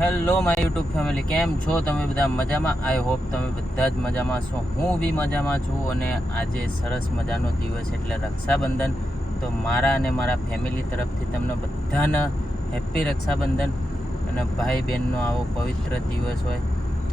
Hello my YouTube family, કેમ છો તમે બધા? મજામાં? આઈ હોપ તમે બધા જ મજામાં છો. હું બી મજામાં છું. અને આજે સરસ મજાનો દિવસ એટલે રક્ષાબંધન. તો મારા અને મારા ફેમિલી તરફથી તમને બધાને હેપી રક્ષાબંધન. અને ભાઈ બહેનનો આવો પવિત્ર દિવસ હોય.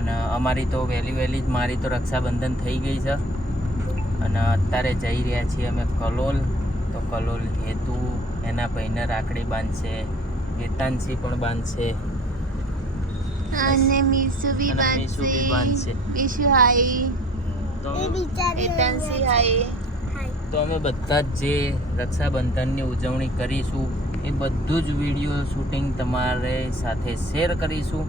અને અમારી તો વહેલી જ મારી તો રક્ષાબંધન થઈ ગઈ છે. અને અત્યારે જઈ રહ્યા છીએ અમે કલોલ. તો કલોલ હેતુ એના ભાઈને રાખડી બાંધશે, વેતાંશી પણ બાંધશે અને મીસુ બી બાંધશે. મીસુ હાય. વેતાંશી હાય. તો અમે બધા જ જે રક્ષાબંધનની ઉજવણી કરીશું એ બધું જ વિડીયો શૂટિંગ તમારે સાથે શેર કરીશું.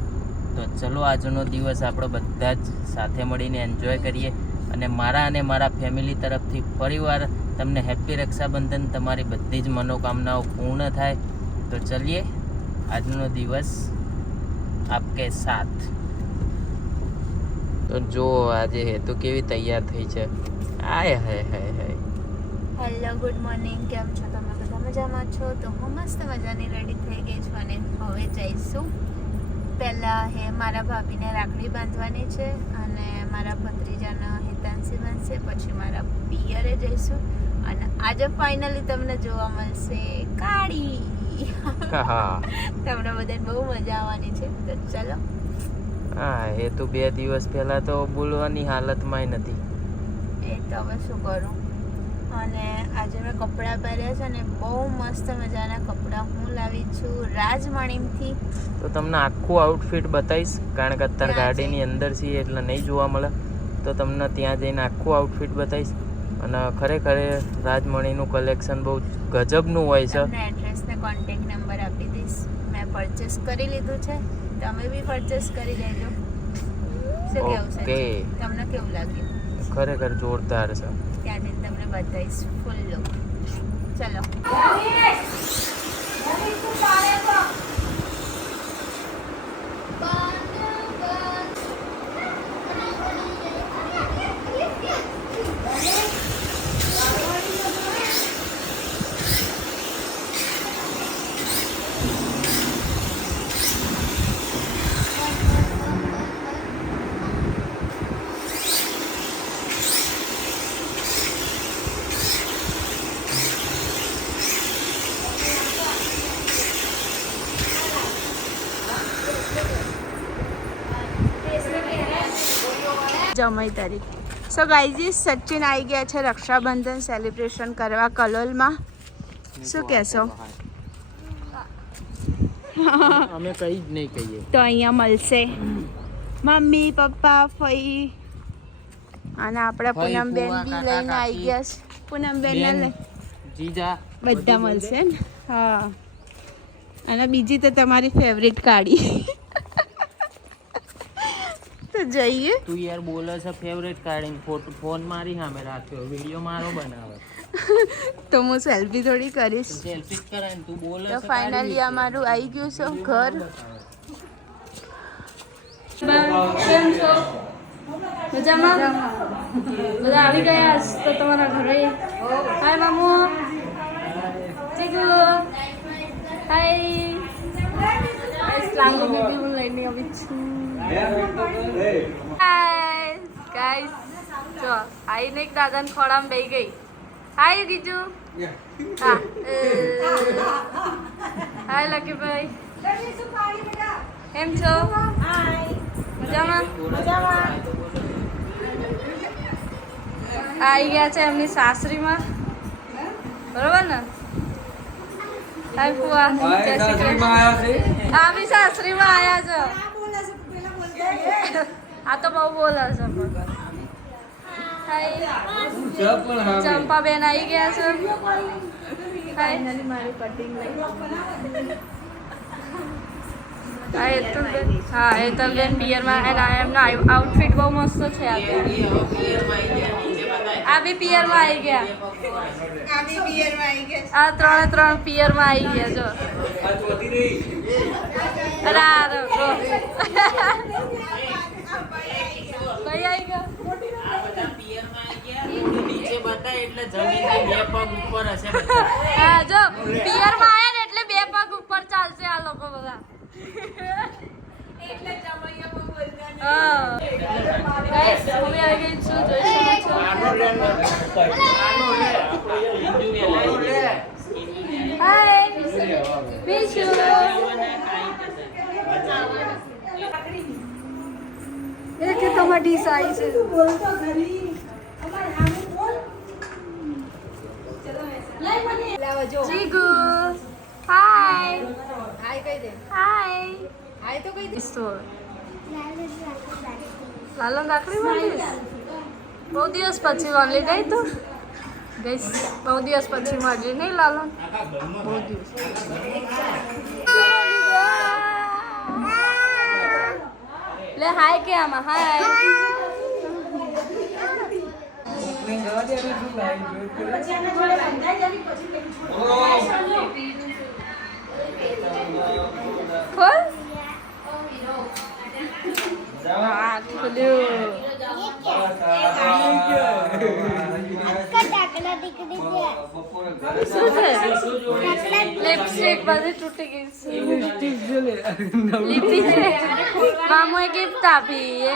તો ચલો આજનો દિવસ આપણે બધા જ સાથે મળીને એન્જોય કરીએ. અને મારા ફેમિલી તરફથી ફરીવાર તમને હેપી રક્ષાબંધન. તમારી બધી જ મનોકામનાઓ પૂર્ણ થાય. તો ચલીએ આજનો દિવસ આપકે સાથ. તો જો આજે હેતુ કેવી તૈયાર થઈ છે. આય hi hi hi. Hello, good morning. કેમ છો તમે બધા? મજામાં છો? તો હું મસ્ત મજાની રેડી થઈ ગઈ છું અને હવે જઈશું. પહેલાં મારા ભાભીને રાખડી બાંધવાની છે અને મારા ભત્રીજાના હેતાંશી બાંધશે. પછી મારા પિયરે જઈશું અને આજે ફાઇનલી તમને જોવા મળશે કાળી. તમને બધાને બહુ મજા આવવાની છે. તો ચલો. હા, એ તો 2 દિવસ પહેલા તો બોલવાની હાલતમાં નથી. એ તો હવે શું કરું. અને આજે મેં કપડાં પહેર્યા છે ને બહુ મસ્ત મજાના કપડાં હું લાવી છું રાજમણીમથી. તો તમને આખું આઉટફિટ બતાવીશ, કારણ કે અત્યારે ગાડીની અંદર છીએ એટલે નહીં જોવા મળે. તો તમને ત્યાં જઈને આખું આઉટફિટ બતાવીશ. અને ખરેખર રાજમણીનું કલેક્શન બહુ ગજબનું હોય છે. તમને એડ્રેસ ને કોન્ટેક્ટ નંબર આપી દઈશ. મેં પરચેસ કરી લીધું છે, તમે બી પરચેસ કરી લેજો. શું કેવું છે? તમને કેવું લાગ્યું? ખરેખર જોરદાર છે. ત્યાં જઈને તમને બતાવીશ ફૂલ લુક. ચલો. જમાઈ તારીખ. સો ગાઈઝ, સચિન આવી ગયા છે રક્ષાબંધન સેલિબ્રેશન કરવા કલોલમાં. શું કહેશો? અમે કઈ જ નહીં કહીએ. તો અહીંયા મળશે મમ્મી, પપ્પા, ફઈ અને આપણા પૂનમબેન બી લઈને આવી ગયા છે. પૂનમબેન ને જીજા બધા મળશે ને. હા, અને બીજી તો તમારી ફેવરિટ કાળી. તો જઈએ. તું યાર બોલે છે ફેવરેટ કાઢીને ફોન મારી સામે રાખ્યો, વિડીયો મારો બનાવે. તો હું સેલ્ફી થોડી કરીશ. સેલ્ફી કરે ને તું બોલે. તો ફાઇનલી અમારું આવી ગયું છે ઘર. કેમ છો? મજામાં? બધા આવી ગયા તો તમારા ઘરે. હાય મામુ, ચીકુ, હાય. ઇસ્લામ બેબી હું લઈને આવી છું. હાય ગાઈસ, જો આઈને એક દાદાને ખોળામાં બેહી ગઈ. હાય ગીજુ. હા, હાય લકીભાઈ, કેમ છો? મજામાં? આવી ગયા છે એમની સાસરીમાં, બરોબર ને? હાય ફુવા, આ બી સાસરીમાં આવ્યા છો. આ તો બહુ બોલે છે. ચંપા બેન આવી ગયા છે. મારી કટિંગ હા, હેતલબેન પિયરમાં એમનો આઉટફિટ બહુ મસ્ત છે. આ બી પિયરમાં આવી ગયા. આ 3 પિયરમાં આવી ગયા. જો હા, જો પિયરમાં આયા ને એટલે 2 પગ ઉપર ચાલશે આ લોકો બધા. ગાઈસ મમ્મી આવી ગઈ છું જોઈ શકો છો હાય બીચુ એ કે તમારી સાઈ છે જીગુ હાય હાય કહી દે હાય હાય તો કહી દે સ્ટોર લાલો રાખડી બાંધીશ બહુ દિવસ પછી વાલી ગઈ તો ગઈસ બહુ દિવસ પછી વાલી નહીં લાલો બહુ દિવસ લે હાય કે આમાં હાય ખોલ હા ખોલ્યું શું છે લિપસ્ટિક બધી તૂટી ગઈ છે લીપી છે મામોએ ગિફ્ટ આપી એ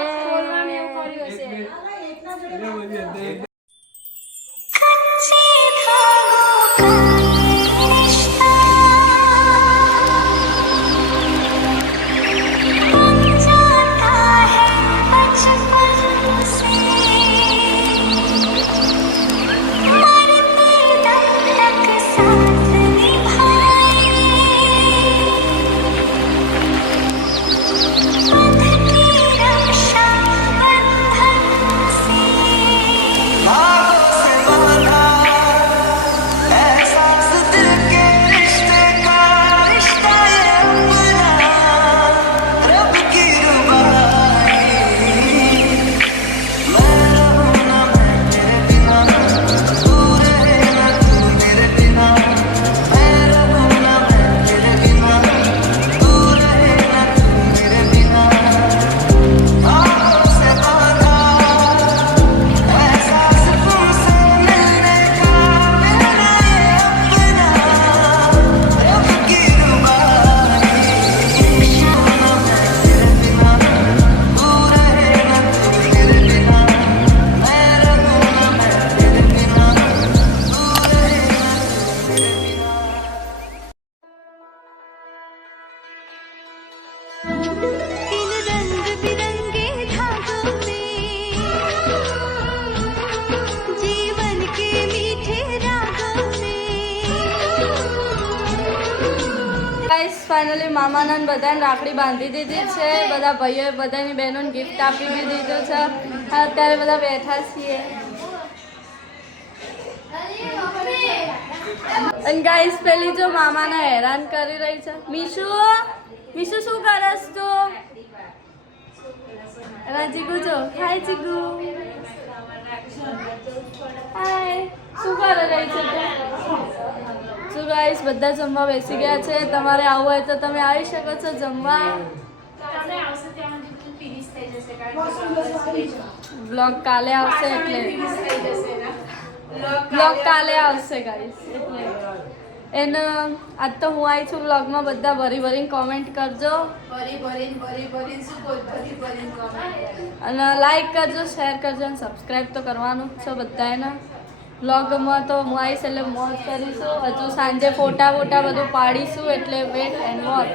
ફાઇનલી મામાના ને બધાને રાખડી બાંધી દીધી છે બધા ભાઈઓએ બધાની બહેનોને ગિફ્ટ આપી બી દીધું છે અત્યારે બધા બેઠા છીએ અને ગાઈસ પેલી જો મામાને હેરાન કરી રહી છે મીશુ મીશુ શું કરસ તું જીગુ જો હાય જીગુ હાય શું કરી રહી છે સો ગાઈસ બધા જમવા બેસી ગયા છે તમારે આવવું હોય તો તમે આવી શકો છો જમવા બ્લોગ કાલે આવશે એટલે બ્લોગ કાલે આવશે ગાઈસ એટલે એને આજ તો હું આવી છું બ્લોગમાં બધા ભરી ભરીને કોમેન્ટ કરજો અને લાઈક કરજો શેર કરજો અને સબસ્ક્રાઈબ તો કરવાનું જ છે બધાને બ્લોગમાં તો હું આવીશ એટલે મોજ કરીશું હજુ સાંજે ફોટા બધું પાડીશું એટલે વેટ એન્ડ વોચ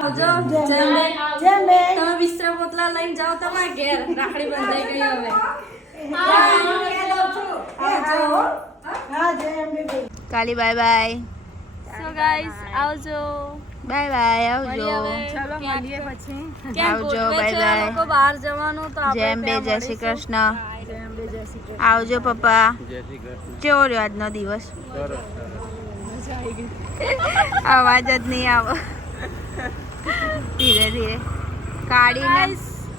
આવજો તમે વિસ્તરા પોતલા લઈને જાઓ તમારા ઘેર રાખડી બંધાઈ ગઈ હવે કાલી બાય બાય સો ગાઈસ આવજો બાય બાય આવજો આવજો બાય બાય લોકો બહાર જવાનું તો જેમ બે જય શ્રી કૃષ્ણ આવજો પપ્પા કેવો રહ્યો આજનો દિવસ અવાજ જ નહીં આવો ધીરે ધીરે કાઢીને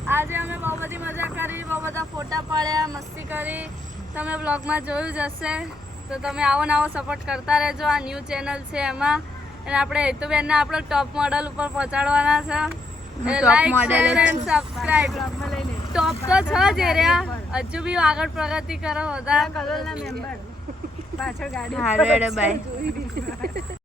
આજે અમે બહુ બધી મજા કરી બહુ બધા ફોટા પાડ્યા મસ્તી કરી તમે બ્લોગમાં જોયું જ હશે તો તમે આવો ને આવો સપોર્ટ કરતા રહેજો આ ન્યૂ ચેનલ છે એમાં અને આપણે હેતુબેનને આપણો ટોપ મોડલ ઉપર પહોંચાડવાના છે લાઈક શેર એન્ડ સબસ્ક્રાઇબ ટોપ તો છે જ રહ્યા હજુ બી આગળ પ્રગતિ કરો બધા કલોલના મેમ્બર પાછળ ગાડી હારું બાય